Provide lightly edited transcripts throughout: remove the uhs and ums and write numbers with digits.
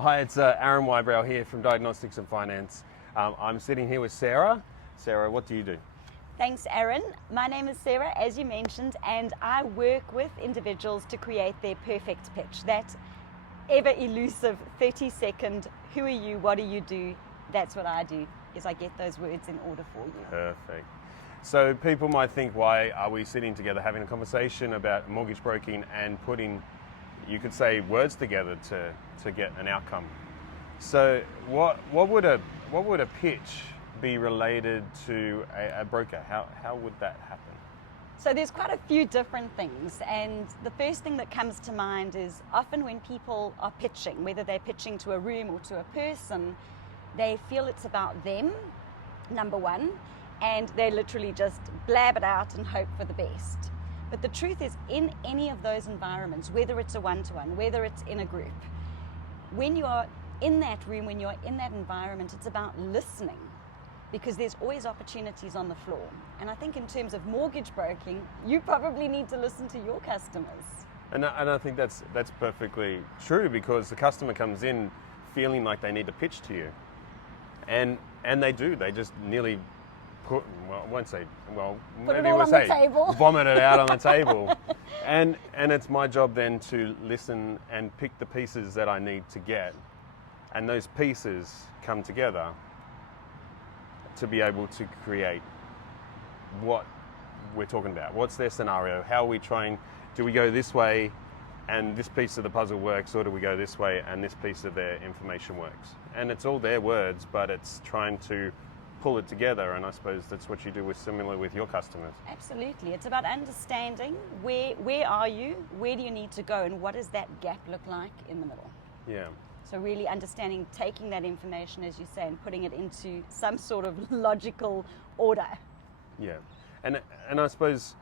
Hi, it's Aaron Whybrow here from Diagnostics and Finance. I'm sitting here with Sarah. Sarah, what do you do? Thanks, Aaron. My name is Sarah, as you mentioned, and I work with individuals to create their perfect pitch. That ever elusive 30-second, who are you, what do you do? That's what I do, is I get those words in order for you. Perfect. So people might think, why are we sitting together having a conversation about mortgage broking and putting, you could say, words together to get an outcome. So what would a pitch be related to a broker? How would that happen? So there's quite a few different things, and the first thing that comes to mind is often when people are pitching, whether they're pitching to a room or to a person, they feel it's about them, number one, and they literally just blab it out and hope for the best. But the truth is, in any of those environments, whether it's a one-to-one, whether it's in a group, when you are in that room, when you're in that environment, it's about listening, because there's always opportunities on the floor. And I think in terms of mortgage broking, you probably need to listen to your customers. And I think that's perfectly true, because the customer comes in feeling like they need to pitch to you. And they do. They just nearly put it all on the table. Vomit it out on the table. And it's my job then to listen and pick the pieces that I need to get. And those pieces come together to be able to create what we're talking about. What's their scenario? How are we trying? Do we go this way and this piece of the puzzle works, or do we go this way and this piece of their information works? And it's all their words, but it's trying to pull it together, and I suppose that's what you do similar with your customers. Absolutely. It's about understanding where are you, where do you need to go, and what does that gap look like in the middle? Yeah. So really understanding, taking that information, as you say, and putting it into some sort of logical order. Yeah. And I suppose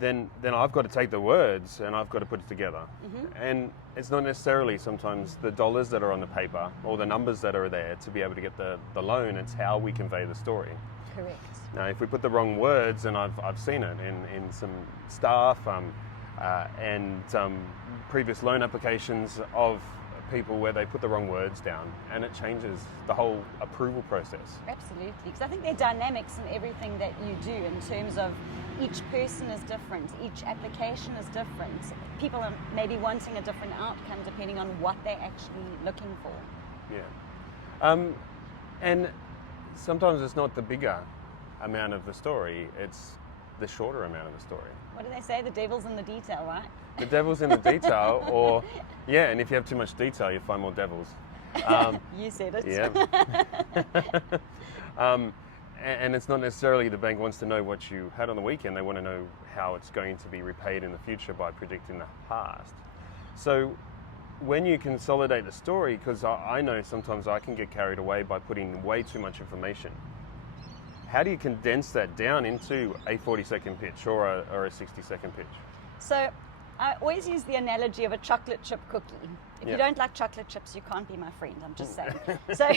then I've got to take the words and I've got to put it together. Mm-hmm. And it's not necessarily sometimes the dollars that are on the paper or the numbers that are there to be able to get the loan. It's how we convey the story. Correct. Now, if we put the wrong words, and I've seen it in some staff and previous loan applications of people where they put the wrong words down, and it changes the whole approval process. Absolutely, because I think there are dynamics in everything that you do in terms of each person is different, each application is different. People are maybe wanting a different outcome depending on what they're actually looking for. Yeah. And sometimes it's not the bigger amount of the story, it's the shorter amount of the story. What do they say? The devil's in the detail, right? The devil's in the detail, or yeah, and if you have too much detail, you find more devils. You said it. Yeah. And it's not necessarily the bank wants to know what you had on the weekend. They want to know how it's going to be repaid in the future by predicting the past. So when you consolidate the story, because I know sometimes I can get carried away by putting way too much information. How do you condense that down into a 40-second pitch or a 60-second pitch? So I always use the analogy of a chocolate chip cookie. If you don't like chocolate chips, you can't be my friend, I'm just saying. So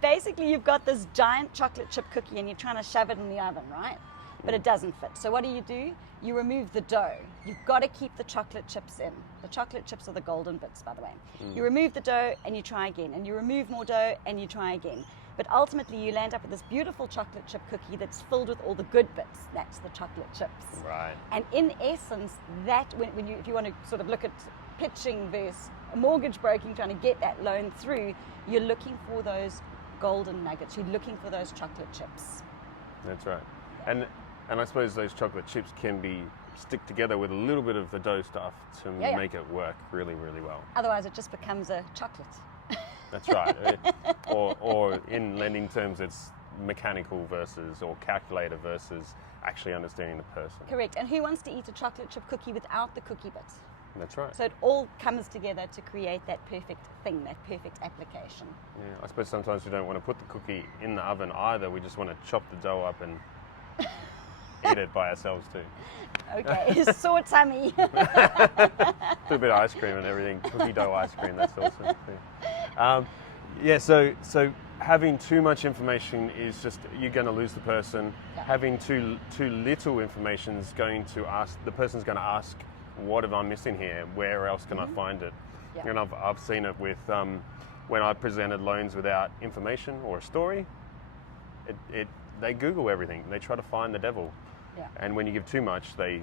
basically you've got this giant chocolate chip cookie and you're trying to shove it in the oven, right? But it doesn't fit. So what do? You remove the dough. You've got to keep the chocolate chips in. The chocolate chips are the golden bits, by the way. You remove the dough and you try again, and you remove more dough and you try again. But ultimately you land up with this beautiful chocolate chip cookie that's filled with all the good bits. That's the chocolate chips. Right. And in essence, that if you want to sort of look at pitching versus mortgage broking, trying to get that loan through, you're looking for those golden nuggets. You're looking for those chocolate chips. That's right. And I suppose those chocolate chips can be stick together with a little bit of the dough stuff to make it work really, really well. Otherwise, it just becomes a chocolate. That's right. or in lending terms, it's mechanical versus, or calculator versus actually understanding the person. Correct. And who wants to eat a chocolate chip cookie without the cookie bit? That's right. So it all comes together to create that perfect thing, that perfect application. Yeah, I suppose sometimes we don't want to put the cookie in the oven either. We just want to chop the dough up and eat it by ourselves too. Okay, sore tummy. Put a bit of ice cream and everything, cookie dough ice cream, that's awesome too. So having too much information is just, you're going to lose the person. Yeah. Having too little information is going to ask, the person's going to ask, what have I missing here? Where else can I find it? Yeah. And I've seen it with when I presented loans without information or a story. They Google everything. They try to find the devil. Yeah. And when you give too much, they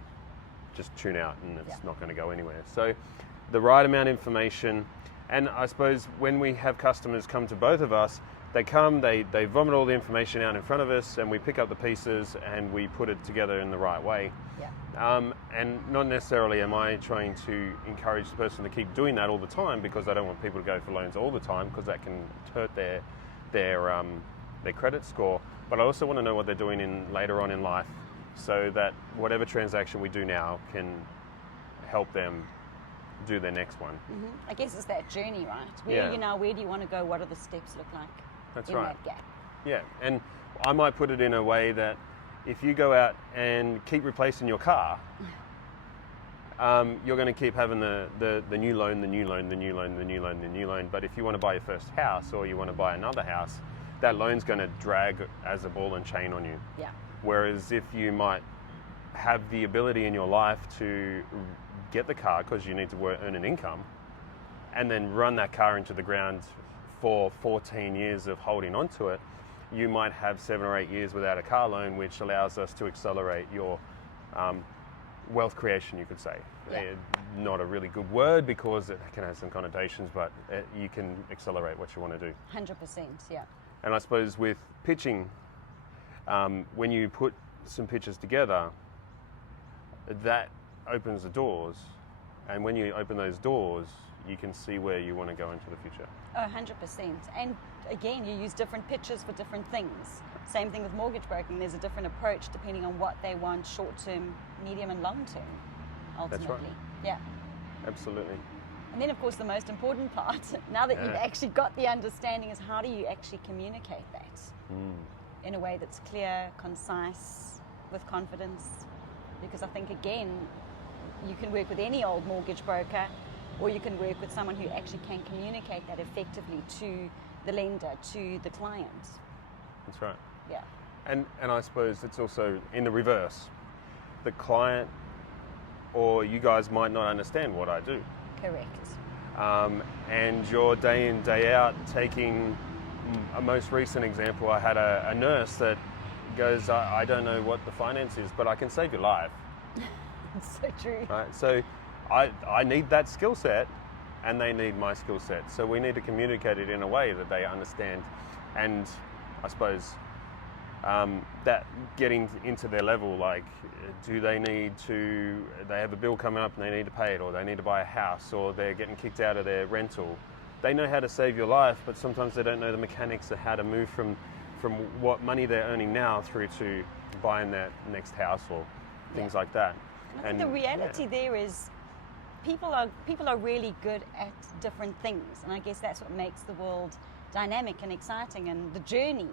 just tune out, and it's Yeah. not going to go anywhere. So the right amount of information. And I suppose when we have customers come to both of us, they come, they vomit all the information out in front of us, and we pick up the pieces and we put it together in the right way. Yeah. And not necessarily am I trying to encourage the person to keep doing that all the time, because I don't want people to go for loans all the time, because that can hurt their credit score. But I also want to know what they're doing later on in life, so that whatever transaction we do now can help them do their next one. I guess it's that journey, right? Where Yeah. are you now? Where do you want to go? What do the steps look like That's in right. that gap? Yeah, and I might put it in a way that if you go out and keep replacing your car, you're going to keep having the new loan, the new loan, the new loan, the new loan, the new loan. But if you want to buy your first house, or you want to buy another house, that loan's going to drag as a ball and chain on you. Yeah. Whereas if you might have the ability in your life to get the car because you need to earn an income, and then run that car into the ground for 14 years of holding on to it, you might have 7 or 8 years without a car loan, which allows us to accelerate your wealth creation, you could say. Yeah. Not a really good word because it can have some connotations, but you can accelerate what you want to do. 100%, yeah. And I suppose with pitching, when you put some pitches together, that opens the doors. And when you open those doors, you can see where you want to go into the future. Oh, 100%. And again, you use different pitches for different things. Same thing with mortgage broking. There's a different approach depending on what they want, short-term, medium and long-term, ultimately. That's right. Yeah. Absolutely. And then, of course, the most important part, now that you've Yeah. actually got the understanding, is how do you actually communicate that in a way that's clear, concise, with confidence? Because I think, again, you can work with any old mortgage broker, or you can work with someone who actually can communicate that effectively to the lender, to the client. That's right. Yeah. And I suppose it's also in the reverse. The client or you guys might not understand what I do. Correct. And you're day in, day out taking a most recent example. I had a nurse that goes, I don't know what the finance is, but I can save your life. It's so true. Right? So I need that skill set, and they need my skill set. So we need to communicate it in a way that they understand. And I suppose that getting into their level, like, do they have a bill coming up and they need to pay it, or they need to buy a house, or they're getting kicked out of their rental. They know how to save your life, but sometimes they don't know the mechanics of how to move from what money they're earning now through to buying that next house or things like that. I think the reality there is people are really good at different things, and I guess that's what makes the world dynamic and exciting. And the journey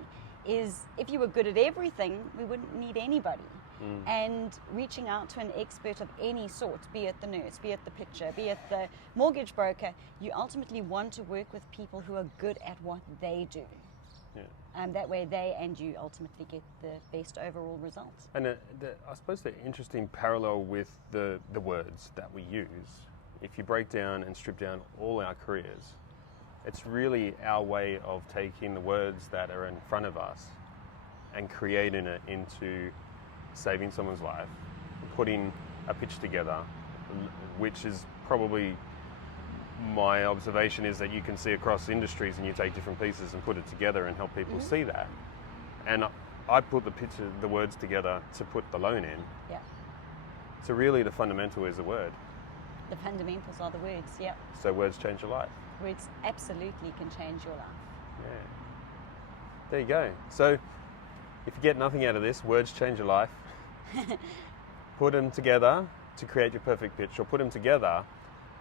is, if you were good at everything, we wouldn't need anybody. And reaching out to an expert of any sort, be it the nurse, be it the pitcher, be it the mortgage broker, you ultimately want to work with people who are good at what they do. Yeah. That way they and you ultimately get the best overall results. And I suppose the interesting parallel with the words that we use, if you break down and strip down all our careers, it's really our way of taking the words that are in front of us and creating it into saving someone's life, putting a pitch together, which is probably, my observation is that you can see across industries, and you take different pieces and put it together and help people see that. And I put the words together to put the loan in. Yeah. So really the fundamental is the word. The fundamentals are the words, yeah. So words change your life. Words absolutely can change your life. Yeah. There you go. So if you get nothing out of this, words change your life. Put them together to create your perfect pitch, or put them together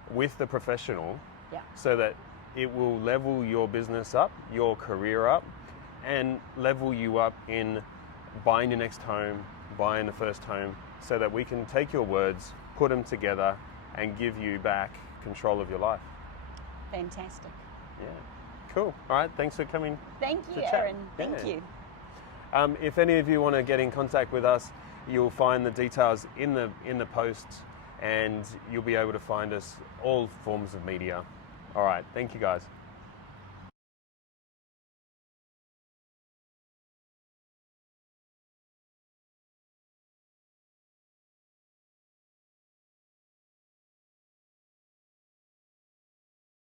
with the professional, Yeah. so that it will level your business up, your career up, and level you up in buying your next home, buying the first home, so that we can take your words, put them together, and give you back control of your life. Fantastic. Yeah. Cool. All right. Thanks for coming. Thank you, to chat. Aaron. Thank Yeah. you. If any of you want to get in contact with us, you'll find the details in the posts, and you'll be able to find us all forms of media. All right, thank you guys.